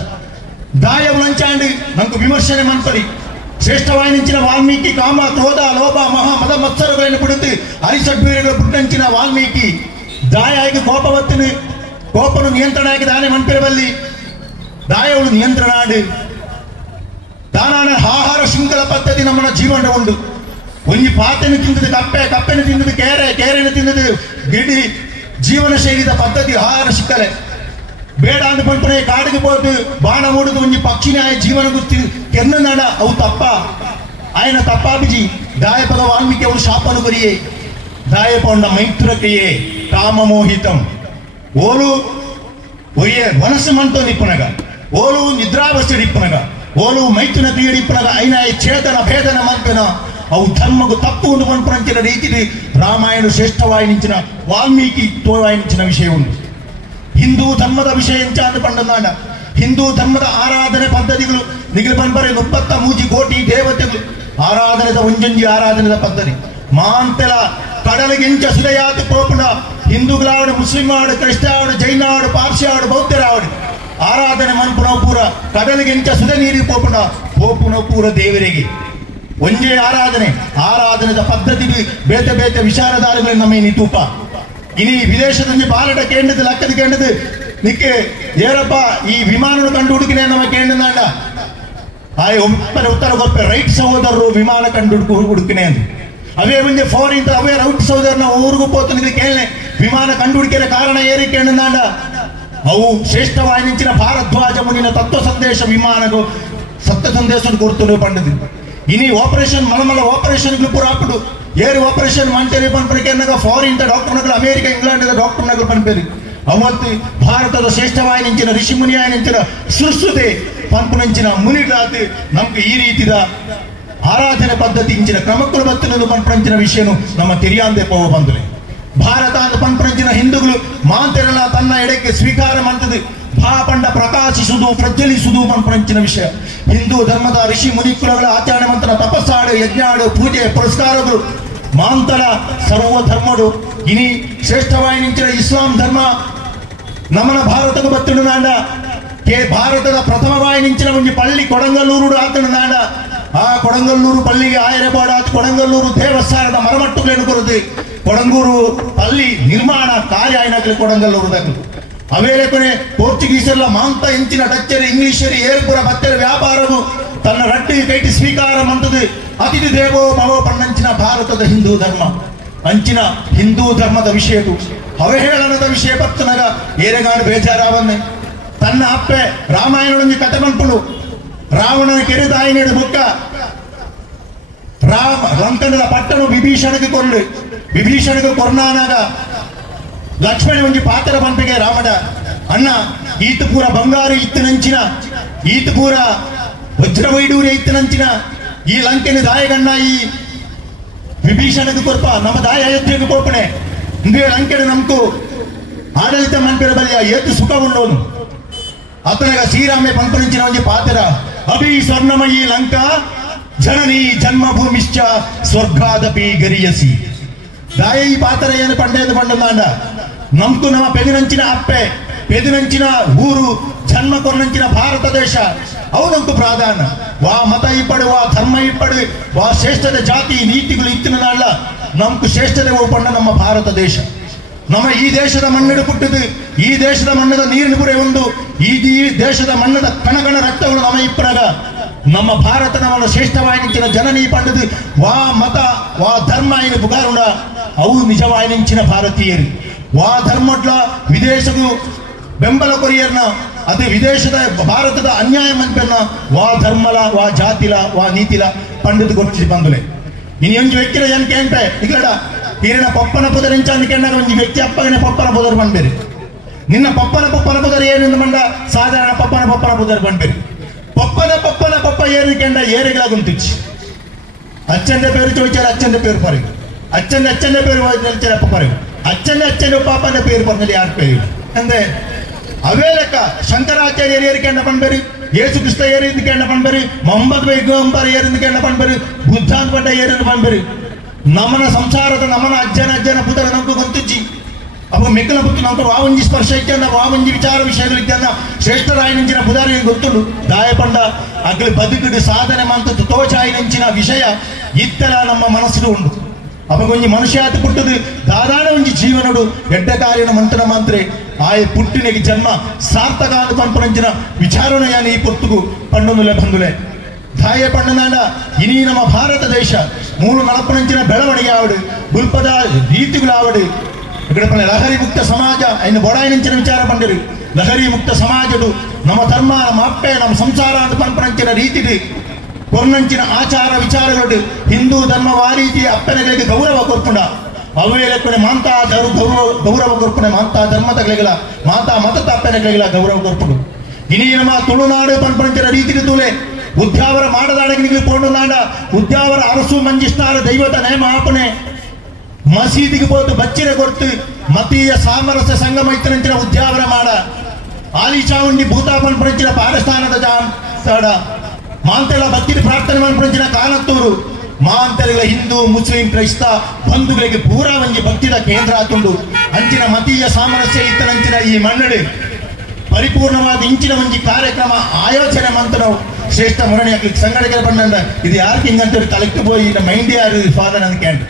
ದಾಯವು ಲಂಚಾಂಡು ನಂಗೆ ವಿಮರ್ಶನೆ ಮನ್ಪಡಿ ಶ್ರೇಷ್ಠವಾಯಿನಿಂಚಿನ ವಾಲ್ಮೀಕಿ ಕಾಮ ಕ್ರೋಧ ಲೋಭ ಮಹಾ ಮದ ಮತ್ಸರಗಳನ್ನು ಬಿಡುತ್ತಿ ಅರಿಸಡ್ಬೀರುಗಳು ಪುಟ್ಟಂಚಿನ ವಾಲ್ಮೀಕಿ ದಾಯಾಗಿ ಕೋಪವತ್ತಿನ ಕೋಪನು ನಿಯಂತ್ರಣ ಆಗಿ ದಾನೆ ಮನ್ಪಿರಬಲ್ಲಿ ದಾಯಗಳು ನಿಯಂತ್ರಣ ಆಡು ದಾನ ಆಹಾರ ಶೃಂಖಲ ಪದ್ಧತಿ ನಮ್ಮನ ಜೀವನ ಉಂಡು ಒಂಜಿ ಪಾತೆನು ತಿಂದದು ಕಪ್ಪೆನು ತಿಂದದು ಕೇರೆನು ತಿಂದದು ಗಿಡಿ ಜೀವನ ಶೈಲಿದ ಪದ್ಧತಿ ಆಹಾರ ಸಿಕ್ಕಲೆ ಬೇಡ ಅಂದ ಪಂಪನೆ ಕಾಡಿಗೆ ಹೋದು ಬಾಣ ಮೂಡುದು ಒಂಜಿ ಪಕ್ಷಿನ ಆಯ ಜೀವನ ಗುರ್ತಿ ಕೆನ್ನು ನಾಡ ಅವು ತಪ್ಪ ಆಯನ ತಪ್ಪಾಬಿಜಿ ದಾಯಪದ ವಾಲ್ಮೀಕಿ ಅವರು ಶಾಪನು ಬರಿಯೇ ದಾಯಪಂಡ ಮೈತ್ರ ಕ್ರಿಯೆ ಕಾಮ ಮೋಹಿತಂ ಓಲು ಒಯ್ಯೆ ಮನಸ್ಸು ಮಂತೋ ನಿಪ್ಪನಗ ಓಲು ನಿದ್ರಾವಸ್ಥೆ ಇಪ್ಪನಗ ಓಲು ಮೈಥುನ ಕ್ರಿಯೆ ಇಪ್ಪನಗ ಐನ ಚೇತನ ಭೇದನ ಮಂತನ ಅವು ಧರ್ಮಗೂ ತಪ್ಪು ಒಂದು ಪಂಪಂಚಿನ ರೀತಿ ರಾಮಾಯಣ ಶ್ರೇಷ್ಠವಾಯಿನಿಂಚಿನ ವಾಲ್ಮೀಕಿ ತೋವಾಯಿನಿಂಚಿನ ವಿಷಯ ಉಂಟು ಹಿಂದೂ ಧರ್ಮದ ವಿಷಯ ಎಂಚಾಂದ ಪಂಡನಾಡ ಹಿಂದೂ ಧರ್ಮದ ಆರಾಧನೆ ಪದ್ಧತಿಗಳು ನಿಗಲು ಪಂಪರೆ 33 ಕೋಟಿ ದೇವತೆಗಳು ಆರಾಧನೆದ ಒಂಜೊಂಜಿ ಆರಾಧನೆದ ಪದ್ಧತಿ ಮಾಂತೆಲ ಕಡಲಿಗೆಂಚ ಸುದಯಾತಿ ಪೋಪುಣ ಹಿಂದೂಗಳಾಡು ಮುಸ್ಲಿಂ ಆಡು ಕ್ರಿಸ್ತ ಆಡು ಜೈನ ಆಡು ಪಾರ್ಸಿ ಆಡು ಬೌದ್ಧರಾಡು ಆರಾಧನೆ ಮನ್ಪುನ ಪೂರ ಕಡಲಿಗೆಂಚ ಸುದ ನೀರಿ ಪೋಪುನ ಪೂರ ದೇವರಿಗೆ ಒಂಜೇ ಆರಾಧನೆದ ಪದ್ಧತಿ ಬೇತೆ ಬೇತೆ ವಿಚಾರಧಾರೆಗಳು ನಮ್ಮ ಇನಿ ತೂಪ ಇನಿ ವಿದೇಶದಲ್ಲಿ ಬಾಲಟ ಕೇಂದ್ರದ ಲಕ್ಕದ ಕೇಂದ್ರದ ನಿಕ್ಕೆ ಏರಪ್ಪ ಈ ವಿಮಾನ ಕಂಡು ಹುಡುಕಿನೇ ನಮ್ಮ ಕೇಂದ್ರನಾಂಡ ಆಯ ಉತ್ತರ ಗೊಪ್ಪೆ ರೈಟ್ ಸಹೋದರರು ವಿಮಾನ ಕಂಡು ಹುಡುಕಿನೇ ಅಂತ ಅವೇ ಮುಂದೆ ಫಾರಿನ್ ಅವೇ ರೈಟ್ ಸಹೋದರನ ಊರಿಗೂ ಪೋತು ನಿಮಗೆ ಕೇಳನೆ ವಿಮಾನ ಕಂಡು ಹುಡುಕಿದ ಕಾರಣ ಏರಿ ಕೇಂದ್ರನಾಂಡ ಅವು ಶ್ರೇಷ್ಠವಾಯಿನಿಂಚಿನ ಭಾರದ್ವಾಜ ಮುನಿನ ತತ್ವ ಸಂದೇಶ ವಿಮಾನಗಳು ಸತ್ಯ ಸಂದೇಶ ಕೊಡ್ತು ಪಂಡದು ಇನಿ ಆಪರೇಷನ್ ಮಲಮಲ ಆಪರೇಷನ್ ಪುರಾಪುಡು ಏರು ಆಪರೇಷನ್ ಮಂಟೇರಿ ಪನ್ಪರಿಕೆನ್ನಾಗ ಫಾರಿನ್ ಡಾಕ್ಟರ್ನಗಳು ಅಮೆರಿಕ ಇಂಗ್ಲೆಂಡ್ ಡಾಕ್ಟರ್ನಗಳು ಪನ್ಪೇರಿ ಅವತ್ತು ಭಾರತದ ಶ್ರೇಷ್ಠವಾಯಿನಿಂಚಿನ ಋಷಿ ಮುನಿಯಾಯಿನಿಂಚಿನ ಸುಶ್ರುತೆ ಪನ್ಪುನಂಚಿನ ಮುನಿಗಾತಿ ನಮ್ಗೆ ಈ ರೀತಿದ ಆರಾಧನೆ ಪದ್ಧತಿ ಇಂಚಿನ ಕ್ರಮಕ್ಕಳು ಬತ್ತಿನದು ಪನ್ಪುನಂಚಿನ ವಿಷಯನು ನಮ್ಮ ತಿಳಿಯಾಂದೆ ಪೋವ ಬಂದಲೆ ಭಾರತ ಅಂತ ಪನ್ಪುನಂಚಿನ ಹಿಂದೂಗಳು ಮಾಂತೆರಲ್ಲ ತನ್ನ ಎಡೆಗೆ ಸ್ವೀಕಾರ ಮಾಡ್ತದೆ ಭಾಪಂಡ ಪ್ರಕಾಶಿಸುವುದು ಪ್ರಜ್ವಲಿಸುವುದು ಪನ್ಪುನಂಚಿನ ವಿಷಯ ಹಿಂದೂ ಧರ್ಮದ ಋಷಿ ಮುನಿಕುಲಗಳ ಆಚರಣೆ ಮಂತ್ರ ತಪಸ್ಸಾಡು ಯಜ್ಞಾಡು ಪೂಜೆ ಪುರಸ್ಕಾರಗಳು ಮಾಂತರ ಸರ್ವ ಧರ್ಮಡು ಇನಿ ಶ್ರೇಷ್ಠವಾಯಿನಿಂಚಿನ ಇಸ್ಲಾಂ ಧರ್ಮ ನಮನ ಭಾರತಕ್ಕೆ ಬತ್ತಿಡು ನಾಂಡ ಭಾರತದ ಪ್ರಥಮ ವಾಯಿನಿಂಚಿನ ಒಂದು ಪಳ್ಳಿ ಕೊಡಂಗಲ್ಲೂರು ಆತನು ನಾಂಡ ಆ ಕೊಡಂಗಲ್ಲೂರು ಪಳ್ಳಿಗೆ ಆಯರಪಾಡ ಕೊಡಂಗಲ್ಲೂರು ದೇವಸ್ಥಾನದ ಮರಮಟ್ಟುಗಳನ್ನು ಕೊರತೆ ಕೊಡಂಗೂರು ಪಳ್ಳಿ ನಿರ್ಮಾಣ ಕಾರ್ಯ ಆಯ್ನಾಗ್ಲಿ ಕೊಡಂಗಲ್ಲೂರುದಾಗಲು ಅವೇಲೆ ಕೊನೆ ಪೋರ್ಚುಗೀಸರ್ಲ ಮಾಂತ ಇಂಚಿನ ಡಚ್ಚರಿ ಇಂಗ್ಲಿಷರಿ ಏರ್ಪುರ ಬತ್ತೆರ ವ್ಯಾಪಾರವು ತನ್ನ ರಟ್ಟಿಗೆ ಕೈಟಿ ಸ್ವೀಕಾರ ಮಂತದು ಅತಿಥಿ ದೇವೋ ಭವೋ ಪಣ್ಣಂಚಿನ ಭಾರತದ ಹಿಂದೂ ಧರ್ಮ ಅಂಚಿನ ಹಿಂದೂ ಧರ್ಮದ ವಿಷಯವು ಅವಹೇಳನದ ವಿಷಯ ಪತ್ತನಗ ಏರೆಗಾಡು ಬೇಜಾರಾವನ್ನೆ ತನ್ನ ಅಪ್ಪೆ ರಾಮಾಯಣದೊಂದು ಕತೆ ಮನ್ಪುಡು ರಾವಣನ ಕೆರೆದಾಯಿನೇಡು ಬುಕ್ಕ ರಾಮ ಲಂಕನದ ಪಟ್ಟಣ ವಿಭೀಷಣಗೆ ಕೊರಡು ವಿಭೀಷಣಗೆ ಕೊರ್ನಾನಾಗ ಲಕ್ಷ್ಮಣ ಒಂಜಿ ಪಾತ್ರ ಪಂಪಿಗೆ ರಾಮಡ ಅಣ್ಣ ಈತ ಪೂರ ಬಂಗಾರ ಇತ್ತಿನಂಚಿನ ಈತ ಪೂರ ವಜ್ರವೈಡೂರ್ಯ ಇತ್ತಿನಂಚಿನ ಈ ಲಂಕೆನ ದಾಯಗಣ್ಣ ಈ ವಿಭೀಷಣಗೆ ಕೊರ್ಪ ನಮ್ಮ ದಾಯ ಅಯೋಧ್ಯೆಗೆ ಕೊರ್ಪಣೆ ಇಂದೇ ಲಂಕೆನ ನಮ್ಕು ಆಡಳಿತ ಮನ್ಪಿರ ಬಲಿಯ ಏತು ಸುಖ ಉಂಡೋನು ಅತನಗ ಶ್ರೀರಾಮೆ ಪಂಪನಿಂಚಿನ ಒಂಜಿ ಪಾತ್ರ ಅಭಿ ಸ್ವರ್ಣಮಯಿ ಲಂಕಾ ಜನನಿ ಜನ್ಮಭೂಮಿಶ್ಚ ಸ್ವರ್ಗಾದಪಿ ಗರಿಯಸಿ ದಾಯ ಈ ಪಾತ್ರ ಏನು ಪಂಡೇದು ಪಂಡಂದಾಂಡ ನಮ್ಕು ನಮ್ಮ ಪೆದಿನಂಚಿನ ಅಪ್ಪೆ ಪೆದಿನಂಚಿನ ಊರು ಜನ್ಮ ಕೊರ್ನಂಚಿನ ಭಾರತ ದೇಶ ಅವನಂಕು ಪ್ರಾಧಾನ್ಯ ವಾ ಮತ ಇಪ್ಪಡು ವಾ ಧರ್ಮ ಇಪ್ಪಡು ವಾ ಶ್ರೇಷ್ಠದ ಜಾತಿ ನೀತಿಗಳು ಇತ್ತಿನಲ್ಲ ನಮ್ಕು ಶ್ರೇಷ್ಠತೆ ಒಪ್ಪಂಡ ನಮ್ಮ ಭಾರತ ದೇಶ ನಮ್ಮ ಈ ದೇಶದ ಮಣ್ಣಿಡು ಪುಟ್ಟಿದು ಈ ದೇಶದ ಮಣ್ಣದ ನೀರಿನ ಪುರೆ ಒಂದು ಈ ದೇಶದ ಮಣ್ಣದ ಕಣಗಣ ರಕ್ತಗಳು ನಮ್ಮ ಇಪ್ಪರಾಗ ನಮ್ಮ ಭಾರತ ನಮ್ಮ ಶ್ರೇಷ್ಠವಾಯಿನಿಂಚಿನ ಜನನೀ ಪಂಡದು ವಾ ಮತ ವಾ ಧರ್ಮ ಏನು ಬುಗಾರುಂಡ ಅವು ನಿಜವಾಯಿನಿಂಚಿನ ಭಾರತೀಯರು ವಾ ಧರ್ಮಡ್ಲ ವಿದೇಶಗೂ ಬೆಂಬಲ ಕೊರಿಯರ್ನ ಅದು ವಿದೇಶದ ಭಾರತದ ಅನ್ಯಾಯ ಮನ್ಪೆನ್ನ ವಾ ಧರ್ಮಲ ವಾ ಜಾತಿಲ ವಾ ನೀತಿಲ ಪಂಡಿತ ಗೊತ್ತಿ ಬಂದುಲೆ ಇನ್ನು ಒಂಜಿ ವ್ಯಕ್ತಿನ ಏನ್ ಕೇಂಪೆ ಇಲ್ಲಡ ಈರಿನ ಪಪ್ಪನ ಪುದರ್ ಎಂಚಾಂದು ಕೆಂಡಾಗ ಒಂಜಿ ವ್ಯಕ್ತಿ ಅಪ್ಪಗನೆ ಪಪ್ಪನ ಪುದರ್ ಬಂದ್ಬೇರಿ ನಿನ್ನ ಪಪ್ಪನ ಪುದರ್ ಏನೆಂದು ಮಂಡ ಸಾಧಾರಣ ಪಪ್ಪನ ಪುದರ್ ಬಂದ್ಬೇರಿ ಪಪ್ಪ ಏರಿ ಕೆಂಡ ಏರಿಗಳ ಗುಂತಿಚ್ಚಿ ಅಚ್ಚಂದೆ ಪೇರು ചോദിച്ചാൽ അച്ഛന്റെ പേര് പറയും അച്ഛന്റെ പേര് ചിലപ്പോൾ പറയും അച്ഛന്റെ പാപ്പന്റെ പേര് പറഞ്ഞാൽ ಯಾರ പേര് എന്തേ ಅವೇಲಕ ಶಂಕರಾಚಾರ್ಯರು ಏರಿಕೆಂಡ ಪಂಬರಿ ಯೇಸು ಕ್ರಿಸ್ತ ಏರಿಕೆಂಡ ಪಂಬರಿ ಮೊಹಮ್ಮದ್ ಪೈಗಂಬರ್ ಏರಿಕೆಂಡ ಪಂಬರಿ ಬುದ್ಧ ಪಡ್ಡ ಏರಿನ ಪಂಬರಿ ನಮನ ಸಂಸಾರದ ನಮನ ಅಜ್ಜನ ಪುತ್ರ ನಮ್ಗೆ ಗೊತ್ತಿಜ್ಜಿ ಅಪ್ಪ ಮೆಕ್ಕಲ ಪುತ್ತು ನಮ್ಗೆ ವಾವಂಜಿ ಸ್ಪರ್ಶ ಇತ್ಯಂದ ವಾವಂಜಿ ವಿಚಾರ ವಿಷಯಗಳು ಇತ್ಯಂದ ಶ್ರೇಷ್ಠರಾಯಿನಿಂಚಿನ ಪುದಾರಿಗೆ ಗೊತ್ತುಂಡು ದಾಯ ಪಂಡ ಅಗ್ಲಿ ಬದುಕಿಡು ಸಾಧನೆ ಮಂತದ್ದು ತೋಚಾಯಿನಿಂಚಿನ ವಿಷಯ ಇತ್ತೆಲ ನಮ್ಮ ಮನಸ್ಸು ಉಂಡು ಅಪ್ಪ ಒಂಜಿ ಮನುಷ್ಯಾತಿ ಪುಟ್ಟದು ದಾದಾನ ಒಂಜಿ ಜೀವನಡು ಎಡ್ಡ ಕಾರ್ಯನ ಮಂತ್ರ ಮಾತ್ರೆ ಆಯ ಪುಟ್ಟಿನಿಗೆ ಜನ್ಮ ಸಾರ್ಥಕ ಅಂತ ಪಂಪನಂಚಿನ ವಿಚಾರಣೆಯನ್ನು ಈ ಪುತ್ತುಗು ಪಂಡೊಂದುಲೆ ಬಂದುಲೆ ದಾಯ ಪಂಡನಾಡ ಇನಿ ನಮ್ಮ ಭಾರತ ದೇಶ ಮೂರು ನಲಪನಂಚಿನ ಬೆಳವಣಿಗೆ ಆವಡು ಗುಲ್ಪದ ರೀತಿಗಳು ಆವಡು ఇక్కడ లహరి ముక్త సమాజ ఆయన బొడాయినించిన విచార పండిరు లహరి ముక్త సమాజడు ನಮ್ಮ ಧರ್ಮ ನಮ್ಮ ಅಪ್ಪೆ ನಮ್ಮ ಸಂಸಾರ ಅಂತ ಪಂಪನಂಚಿನ ರೀತಿಡು ಕೊರ್ನಂಚಿನ ಆಚಾರ ವಿಚಾರಗಳು ಹಿಂದೂ ಧರ್ಮ ಆ ರೀತಿ ಅಪ್ಪನೆಗಳಿಗೆ ಗೌರವ ಕೊರ್ಪುಂಡ ಅವೇಲೆಕ್ಕನೆ ಮಾಂತಾ ಗೌರವ ಕೊರ್ಪುಣೆ ಮಾಂತಾ ಧರ್ಮದಗಳಿಗಳ ಮಾತಾ ಮತದ ಅಪ್ಪನೆಗಳಿಗಳ ಗೌರವ ಕೊರ್ಪುಡು ಇನಿ ನಮ್ಮ ತುಳುನಾಡು ಪಂಪನಂಚಿನ ರೀತಿಡು ತೂಲೆ ಉದ್ಯಾವರ ಮಾಡದಾಡಗಿನಿಗಳು ಪೋಂಡು ನಾಡ ಉದ್ಯಾವರ ಅರಸು ಮಂಜಿಸ್ತಾರ ದೈವದ ನೇಮ ಆಪಣೆ ಮಸೀದಿಗೆ ಹೋದು ಬಚ್ಚಿನ ಕೊರ್ತು ಮತೀಯ ಸಾಮರಸ್ಯ ಸಂಗಮ ಇತ್ತಿನಂಚಿನ ಉದ್ಯಾವರ ಮಾಡ ಆಲಿ ಚಾವುಂಡಿ ಭೂತಾ ಪಂಪನಂಚಿನ ಪಾರಸ್ಥಾನದ ಜಾಡ ಮಾಂತೆಲ ಭಕ್ತಿ ಪ್ರಾರ್ಥನೆ ಪಂಪನಂಚಿನ ಕಾನತ್ತೂರು ಮಾಂತೆಗಳ ಹಿಂದೂ ಮುಸ್ಲಿಂ ಕ್ರೈಸ್ತ ಬಂಧುಗಳಿಗೆ ಪೂರಾ ಒಂಜಿ ಭಕ್ತಿದ ಕೇಂದ್ರ ಆತುಂಡು ಅಂಚಿನ ಮತೀಯ ಸಾಮರಸ್ಯ ಇತ್ತನಂಚಿನ ಈ ಮನ್ನಡೆ ಪರಿಪೂರ್ಣವಾದ ಇಂಚಿನ ಒಂಜಿ ಕಾರ್ಯಕ್ರಮ ಆಯೋಜನೆ ಮಂತ ನಾವು ಶ್ರೇಷ್ಠ ಮುರಣಿ ಆಗ್ಲಿಕ್ಕೆ ಸಂಘಟಕರ ಬಂದ ಇದು ಯಾರು ಹಿಂಗಂತ ತಲೆಕ್ಕೆ ಹೋಗಿ ನಮ್ಮ ಇಂಡಿಯಾರು ಫಾದರ್ ಅಂತ ಕೇಂದ್ರ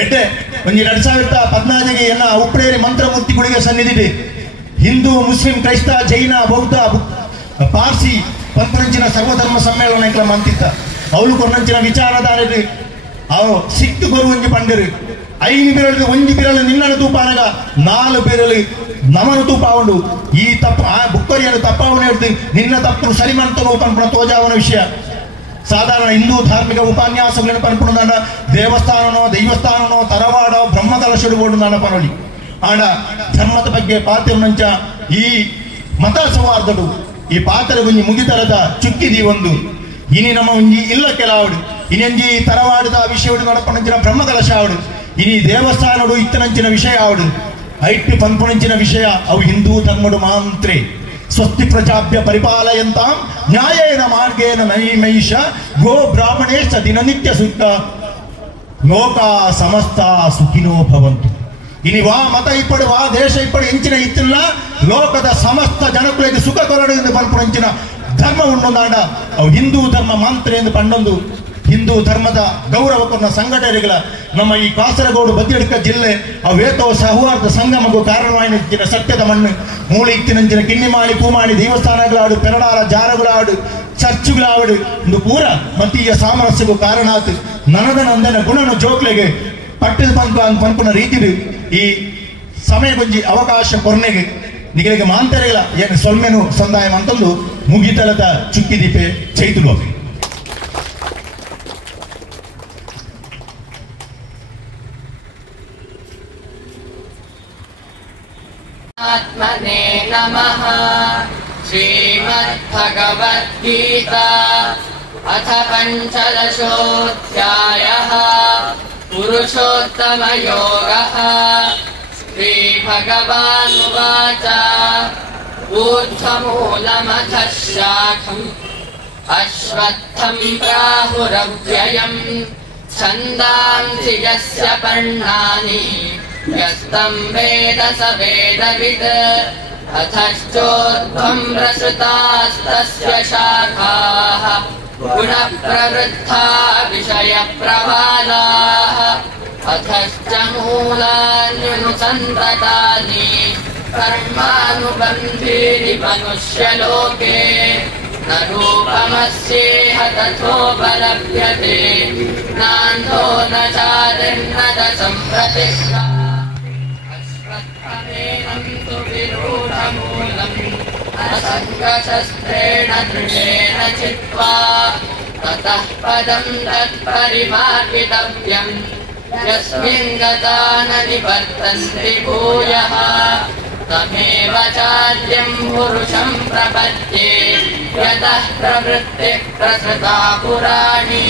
ಎಡ್ಡೆ ಒಂಜಿ 2014 ಎನ್ನ ಉಪ್ರೇರಿ ಮಂತ್ರಮೂರ್ತಿಗಳಿಗೆ ಸನ್ನಿಧಿದೆ ಹಿಂದೂ ಮುಸ್ಲಿಂ ಕ್ರೈಸ್ತ ಜೈನ ಬೌದ್ಧ ಪಾರ್ಸಿ ಪಂಪನಂಚಿನ ಸರ್ವಧರ್ಮ ಸಮ್ಮೇಳನ ಇಕ್ಲ ಮಂತಿತ್ತ ಅವಳು ಕೊನ್ನಂಚಿನ ವಿಚಾರಧಾರೆ ಅವು ಸಿಕ್ಕು ಬರುವಂಜಿ ಪಂಡರು 5 ಬಿರಳು ಒಂಜಿ ಬಿರಳು ನಿನ್ನನ ತೂಪಾನಗ 4 ಬಿರಳು ನಮನ ತೂಪಾವುಂಡು ಈ ತಪ್ಪು ಆ ಬುಕ್ಕರಿಯನ್ನು ತಪ್ಪಾವನೆ ಹಿಡಿದು ನಿನ್ನ ತಪ್ಪು ಸರಿ ಮಾಡ್ತಾನೋ ಪಂಪನ ತೋಜಾವನ ವಿಷಯ ಸಾಧಾರಣ ಹಿಂದೂ ಧಾರ್ಮಿಕ ಉಪನ್ಯಾಸಗಳನ್ನು ಪನ್ಪುಣದಾಂಡ ದೇವಸ್ಥಾನನೋ ದೈವಸ್ಥಾನನೋ ತರವಾಡೋ ಬ್ರಹ್ಮಕಲಶುಡು ಬೋಡುದಾಂಡ ಪನೊಲಿ ಆಂಡ ಧರ್ಮದ ಬಗ್ಗೆ ಪಾತ್ರ ನಂಚ ಈ ಮತ ಸೌಹಾರ್ದಡು ಈ ಪಾತ್ರ ಗುಂಜಿ ಮುಗಿತರದ ಚುಕ್ಕಿದಿ ಒಂದು ಇನಿ ನಮ್ಮ ಒಂಜಿ ಇಲ್ಲ ಕೆಲವಡು ಇನ್ನೊಂಜಿ ತರವಾಡದ ವಿಷಯಡು ನಡಪನಂಚಿನ ಬ್ರಹ್ಮಕಲಶ ಆವಡು ಇನಿ ದೇವಸ್ಥಾನಡು ಇತ್ತನಂಚಿನ ವಿಷಯ ಆವಡು ಐಟ್ಟು ಪನ್ಪುಣಂಚಿನ ವಿಷಯ ಅವು ಹಿಂದೂ ಧರ್ಮಡು ಮಾಂತ್ರೆ ಸ್ವಸ್ತಿ ಪ್ರಜಾಭ್ಯ ಪರಿಪಾಲಯಂತಾಂ ನ್ಯಾಯೇನ ಮಾರ್ಗೇನ ನೈಮೈಷ ಗೋ ಬ್ರಾಹ್ಮಣೇಶ ದಿನನಿತ್ಯ ಸುತ್ತ ಲೋಕ ಸಮಸ್ತ ಸುಖಿನೋ ಭವಂತು ಇನಿ ವಾ ಮತ ಇಪ್ಪಡು ವಾ ದೇಶ ಇಪ್ಪಡು ಎಂಚಿನ ಇತ್ತಿಲ್ಲ ಲೋಕದ ಸಮಸ್ತ ಜನಕುಲಿಗೆ ಸುಖ ಕೊರಡು ಎಂದು ಪನ್ಪುಣಂಚಿನ ಧರ್ಮ ಉಂಡೊಂದಾಂಡ ಅವು ಹಿಂದೂ ಧರ್ಮ ಮಾಂತ್ರೆ ಎಂದು ಪಂಡೊಂದು ಹಿಂದೂ ಧರ್ಮದ ಗೌರವಕ್ಕನ್ನ ಸಂಘಟನೆಗಳ ನಮ್ಮ ಈ ಕಾಸರಗೋಡು ಬದಿಯಡ್ಕ ಜಿಲ್ಲೆ ಅವೇತೋ ಸೌಹಾರ್ದ ಸಂಗಮಗೂ ಕಾರಣವಾಯಿನ ಸತ್ಯದ ಮಣ್ಣು ಮೂಳಿ ಇತ್ತಿನಂಚಿನ ಕಿನ್ನಿಮಾಳಿ ಪೂಮಾಳಿ ದೇವಸ್ಥಾನಗಳಾಡು ಪೆರಡಾರ ಜಾರಗಳಾಡು ಚರ್ಚುಗಳಾಡು ಒಂದು ಪೂರ ಮತೀಯ ಸಾಮರಸ್ಯಗೂ ಕಾರಣ ಆತು ನನದ ನಂದನ ಗುಣನ ಜೋಕ್ಲೆಗೆ ಪಟ್ಟದ ಪಂಪುನ ರೀತಿದು ಈ ಸಮಯ ಗೊಂಜಿ ಅವಕಾಶ ಕೊರ್ನೆಗೆ ನಿಗಳಿಗೆ ಮಾಂತರೆಗಳ ಏನು ಸೊಲ್ಮೆನು ಸಂದಾಯ ಅಂತಂದು ಮುಗಿತಲದ ಚುಕ್ಕಿ ದೀಪೆ ಚೈತುಲು आत्मने नमः। श्रीमद्भगवद्गीता अथ पंचदशोऽध्यायः पुरुषोत्तमयोगः। श्रीभगवानुवाच ऊर्ध्वमूलमधः शाखम् अश्वत्थं प्राहुरव्ययम् छन्दांसि यस्य पर्णानि यस्तं वेद स वेदवित् अथश्चोर्ध्वं प्रसृतास्तस्य शाखाः गुणप्रवृद्धा विषयप्रवालाः अथश्च मूलान्यनुसन्ततानि कर्मानुबन्धीनि मनुष्यलोके न रूपमस्येह तथोपलभ्यते नान्तो न चादिर्न च सम्प्रतिष्ठा अश्वत्थमेनं तु विरूढमूलम् असङ्गशस्त्रेण दृढेन चित्वा ततः पदं तत्परिमार्गितव्यम् यस्मिन् गता न निवर्तन्ति भूयः तमेव चाद्यं पुरुषं प्रपद्ये यतः प्रवृत्तिः प्रसृता पुराणी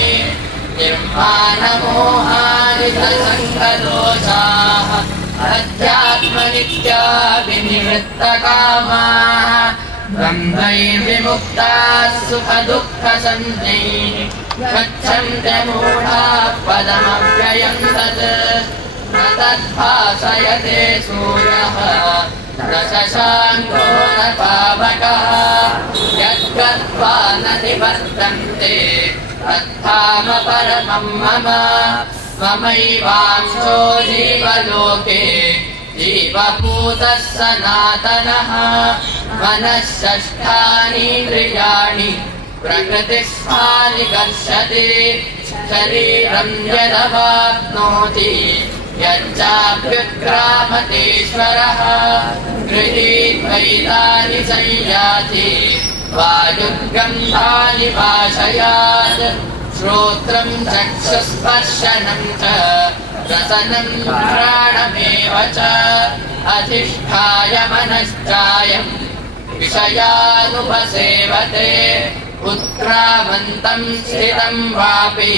निर्माणमोहानि सङ्गदोषाः अध्यात्मनित्या विनिवृत्तकामाः ब्रह्मैर्विमुक्ताः सुखदुःखसञ्ज्ञैः गच्छन्ति मूढाः पदमव्ययं तत् न तद्भासयते सूर्यः न शशाङ्को न पावकः यद्गत्वा न निवर्तन्ते तद्धाम परमं मम ममैवांशो जीवलोके जीवभूतः सनातनः मनः षष्ठानीन्द्रियाणि प्रकृतिस्थानि कर्षति शरीरं यदवाप्नोति यच्चाप्युत्क्रामतीश्वरः गृहीत्वैतानि संयाति वायुर्गन्धानि वाशयात् श्रोत्रं चक्षुस्पर्शनं च रसनं घ्राणमेव च अधिष्ठाय मनश्चायं विषयानुपसेवते उत्क्रामन्तं स्थितं वापि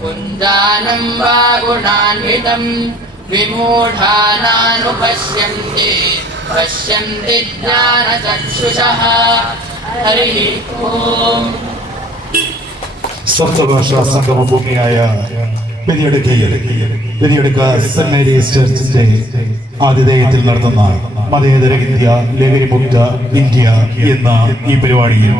पुञ्जानं वा गुणान्वितं विमूढानानुपश्यन्ति पश्यन्ति ज्ञानचक्षुषः हरिः ओम् സപ്തഭാഷാ സംഗമ ഭൂമിയായ പെരിയടുക്ക സെന്റ് മേരീസ് ചർച്ചിന്റെ ആതിഥേയത്തിൽ നടത്തുന്ന മതേതര ഇന്ത്യ ലഹരിമുക്ത ഇന്ത്യ എന്ന ഈ പരിപാടിയിൽ